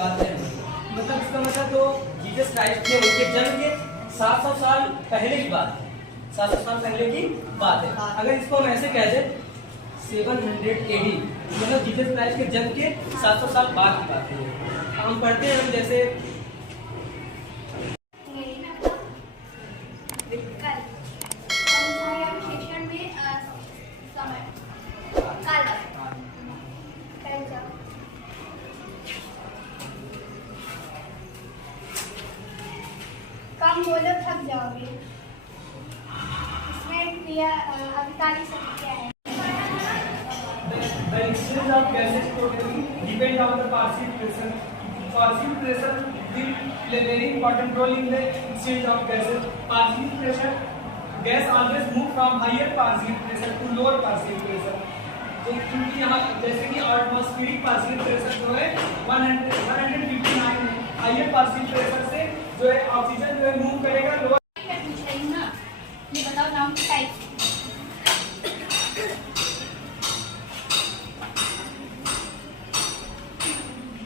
बात है। मतलब इसका मतलब तो जीसस क्राइस्ट थे, उनके जन्म के 700 साल पहले की बात है, 700 साल पहले की बात है। अगर इसको हम ऐसे कह दें 700 AD, मतलब जीसस क्राइस्ट के जन्म के 700 साल बाद की बात है। हम पढ़ते हैं हम जैसे कम बोलो थक जाओगे। इसमें क्रिया अभिकारी शब्द क्या है? The exchange of gases totally depend on the partial pressure. Partial pressure will play very important role in the exchange of gases. Partial pressure, gas always move from higher partial pressure to lower partial pressure. तो क्योंकि यहाँ जैसे कि atmospheric partial pressure जो है 159 है, higher partial pressure से जो है ऑक्सीजन जो है मूव करेगा लोअर। पूछ रही हूँ ना, ये बताओ नाउन की टाइप।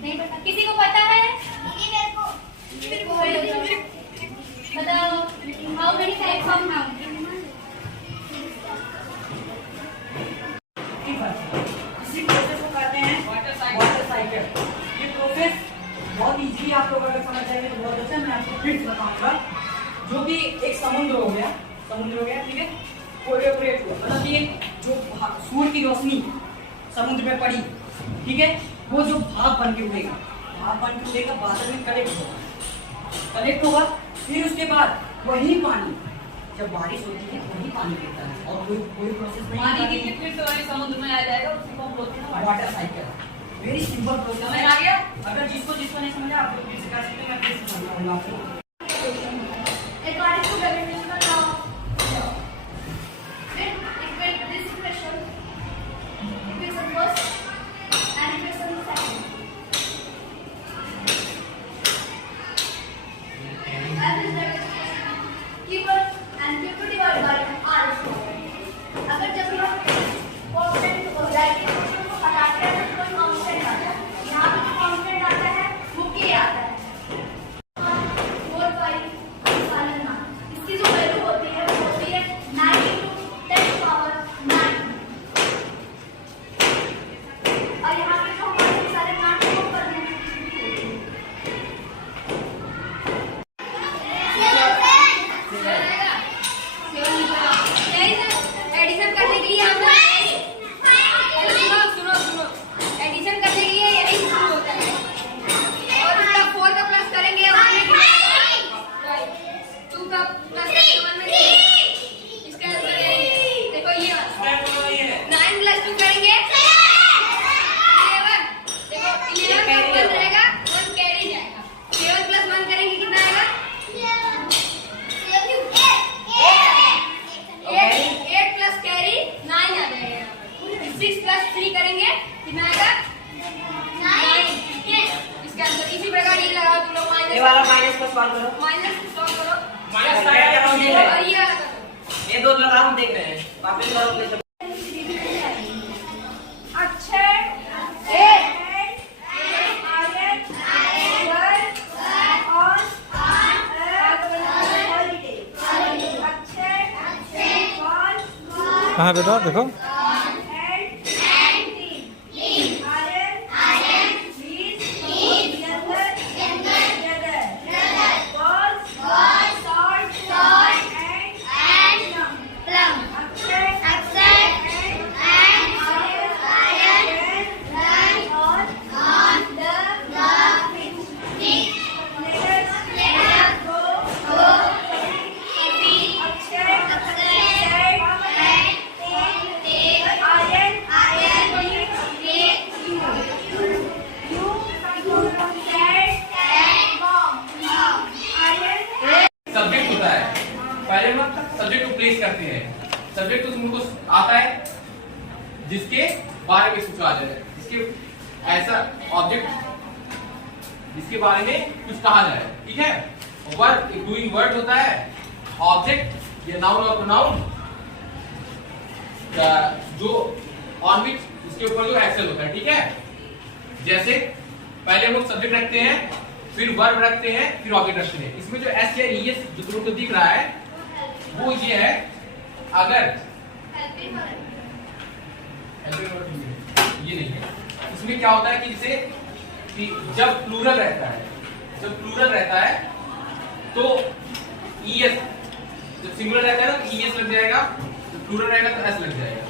नहीं पता, किसी को पता है? बताओ, how many types of noun? इसी प्रोसेस को कहते हैं वाटर साइकिल। ये प्रोसेस बहुत इजी आप लोग अगर समझ जाएंगे तो बहुत अच्छा। मैं आपको फिर से बताऊंगा। जो कि एक समुद्र हो गया, ठीक है, कोरियोग्रेट हुआ, मतलब ये जो सूर्य की रोशनी समुद्र में पड़ी, ठीक है, वो जो भाप बन के उड़ेगा, बादल में कलेक्ट होगा, फिर उसके बाद वही पानी, जब बारिश होती है वही पानी गिरता है और कोई प्रोसेस नहीं, पानी गिर के फिर से वही समुद्र में आ जाएगा, उसी को हम बोलते हैं water cycle. Very simple process समझ आ गया। अगर जिसको नहीं समझा आप लोग फिर से कर सकते हैं, मैं फिर से समझाऊंगा आपको। According to gravitational law, this equation first and equation second. Q1 and Q2 divided by R square. अगर जब हम कांस्टेंट हो जाए इक्वेशन को हटाते हैं तो कोई कांस्टेंट आता है। यहाँ पे जो कांस्टेंट आता है वो K आता है। 4 5 इसकी जो वैल्यू होती है वो होती है 9 into 10 power 9। और यहाँ पे जो हमारे सारे मान को कर दें एडिशन करने के लिए हम सुनो एडिशन करने के लिए यही शुरू होता है और इसका 4 का प्लस करेंगे 2 का प्लस इसका देखो ये 9 प्लस 2 करेंगे 11। देखो 11 का 1 रहेगा 1 कैरी जाएगा। 7 प्लस 1 करेंगे कितना आएगा? 8 प्लस कैरी 9 आ जाएगा। 6 प्लस 3 करेंगे कितना आएगा? 9। इसके अंदर इसी प्रकार ये लगाओ तुम लोग माइनस, ये वाला माइनस को सॉल्व करो, माइनस सॉल्व करो, माइनस लगाओ ये और ये वाला करो। ये दो लगा हम देख रहे हैं, वापस करो। कहाँ बेटा देखो सब्जेक्ट को प्लेस करते हैं। सब्जेक्ट तो तुमको आता है जिसके बारे में सोचा जाए, जिसके ऐसा ऑब्जेक्ट जिसके बारे में कुछ कहा जाए, ठीक है। वर्ब एक डूइंग वर्ड होता है, ऑब्जेक्ट या नाउन और प्रोनाउन जो ऑन विच उसके ऊपर जो एक्शन होता है, ठीक है। जैसे पहले हम लोग सब्जेक्ट रखते हैं, फिर वर्ब रखते हैं, फिर ऑब्जेक्ट रखते हैं। इसमें जो एस या ईएस जो तुमको दिख रहा है वो ये है, अगर ये नहीं है। इसमें क्या होता है कि जैसे कि जब प्लूरल रहता है तो ईएस, जब सिंगुलर रहता है ना तो ईएस लग जाएगा, जब प्लूरल रहेगा तो एस लग जाएगा।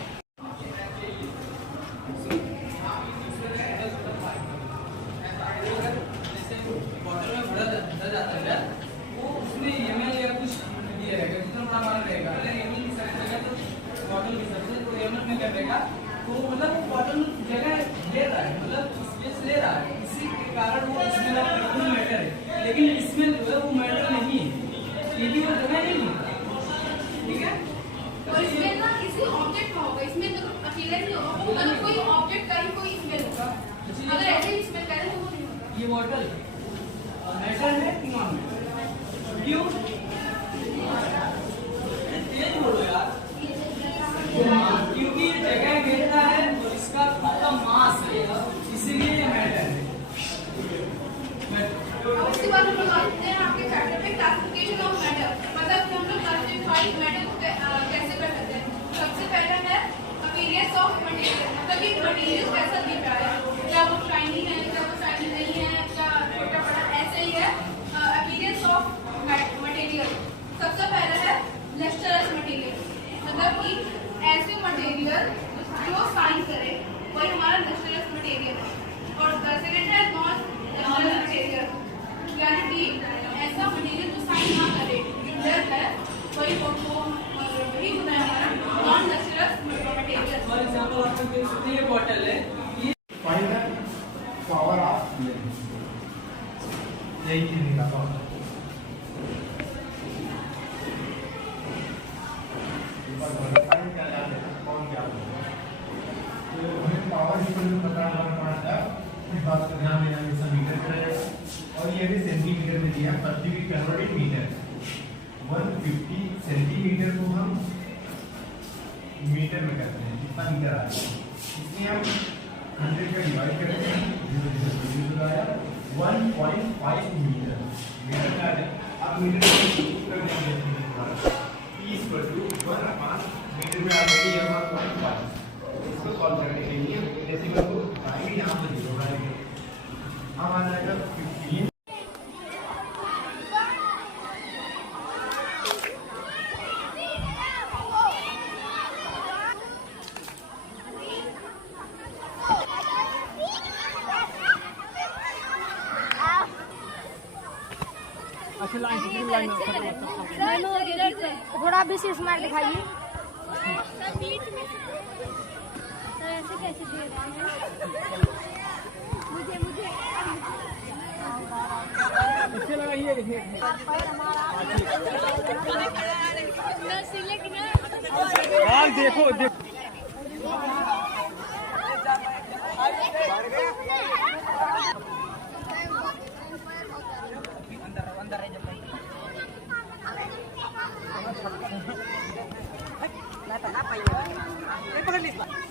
तो मतलब वो बॉटल जगह ले रहा है, मतलब स्पेस ले रहा है, इसी के कारण वो इसमें मैटर है, लेकिन इसमें जो है वो मैटर नहीं है, क्योंकि वो जगह नहीं है। ठीक है, और इसमें ना किसी ऑब्जेक्ट में होगा, इसमें तो अकेले नहीं होगा, वो मतलब कोई ऑब्जेक्ट का ही कोई स्मेल होगा। अगर ऐसे ही स्मेल करें तो वो नहीं होगा। ये बॉटल मैटर है कि नॉन मैटर? क्यों? तेज बोलो यार। क्योंकि ये जगह घेरता है और इसका खुद का मास है, इसीलिए ये मैटर है। उसके बाद हम लोग आते हैं आपके चैप्टर पे क्लासिफिकेशन ऑफ मैटर, मतलब कि हम लोग क्लासिफाई मैटर को कैसे कर सकते हैं। सबसे पहला है अपीयरेंस ऑफ मटेरियल, मतलब कि मटेरियल कैसा दिख रहा है, क्या वो शाइनी है, क्या वो शाइनी नहीं है, क्या छोटा बड़ा, ऐसे ही है अपीयरेंस ऑफ मटेरियल। सबसे पहला है लस्टरस मटेरियल, मतलब कि ऐसे मटेरियल जो शाइन करे वही हमारा लस्टरस मटेरियल है। और सेकंड है नॉन लस्टरस मटेरियल, यानी कि ऐसा मटेरियल जो शाइन ना करे, डल है, वही होता है हमारा non lustrous material. For example आप लोग देख सकते हैं ये बॉटल है, ये फाइंड द पावर ऑफ यही चीज निकाला पावर इक्वल टू पता हमारा था, इस बात का ध्यान देना हमेशा मीटर का है, और ये भी सेंटीमीटर में दिया, पर भी कन्वर्टेड मीटर 150 सेंटीमीटर को हम मीटर में करते हैं, कितना मीटर आ गया, इसमें हम 100 का डिवाइड करते हैं, 0.0 आया 1.5 मीटर मीटर का है। अब मीटर को कर देंगे इक्वल टू 1/, मीटर में ऑलरेडी है 1.5, इसको सॉल्व करने के लिए डेसिमल को आएंगे यहाँ पे 0 आएंगे, अब आ जाएगा 15। थोड़ा भी स्मार्ट दिखाइए। ऐसे कैसे दे रहे हैं? मुझे अच्छे लगाइए। देखो Kenapa ya? Pernah nih, Pak.